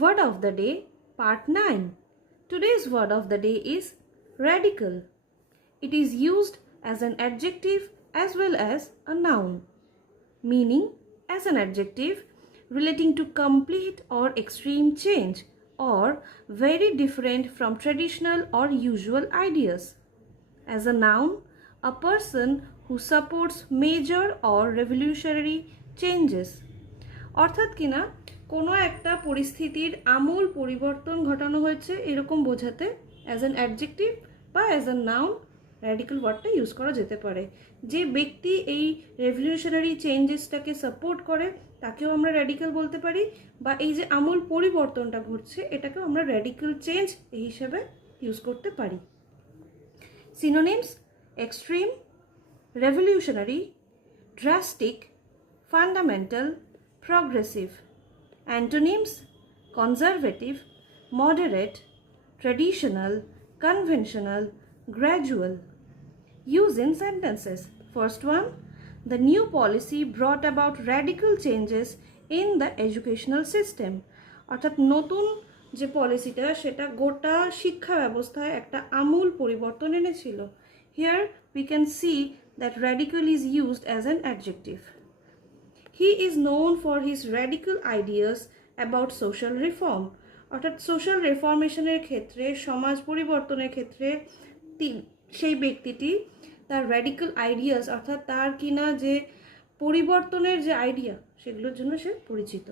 Word of the day, part 9. Today's word of the day is radical. It is used as an adjective as well as a noun, meaning as an adjective relating to complete or extreme change or very different from traditional or usual ideas. As a noun, a person who supports major or revolutionary changes. অর্থাৎ কিনা কোনো একটা পরিস্থিতির আমূল পরিবর্তন ঘটানো হয়েছে এরকম বোঝাতে অ্যাজ অ্যান অ্যাডজেক্টিভ বা অ্যাজ অ্যান নাউন র্যাডিক্যাল ওয়ার্ডটা ইউজ করা যেতে পারে। যে ব্যক্তি এই রেভলিউশনারি চেঞ্জেসটাকে সাপোর্ট করে তাকেও আমরা র্যাডিক্যাল বলতে পারি, বা এই যে আমূল পরিবর্তনটা ঘটছে এটাকেও আমরা র্যাডিক্যাল চেঞ্জ এই হিসেবে ইউজ করতে পারি। Synonyms: extreme, revolutionary, drastic, fundamental, progressive. Antonyms: conservative, moderate, traditional, conventional, gradual. Use in sentences. First one, the new policy brought about radical changes in the educational system. অর্থাৎ নতুন যে পলিসিটা সেটা গোটা শিক্ষা ব্যবস্থায় একটা আমূল পরিবর্তন এনেছিল। Here we can see that radical is used as an adjective. He is known for his radical ideas about social reform. অর্থাৎ সোশ্যাল রিফর্মেশনের ক্ষেত্রে, সমাজ পরিবর্তনের ক্ষেত্রে সেই ব্যক্তিটি তার র্যাডিক্যাল আইডিয়াস অর্থাৎ তার কিনা যে পরিবর্তনের যে আইডিয়া সেগুলোর জন্য সে পরিচিত।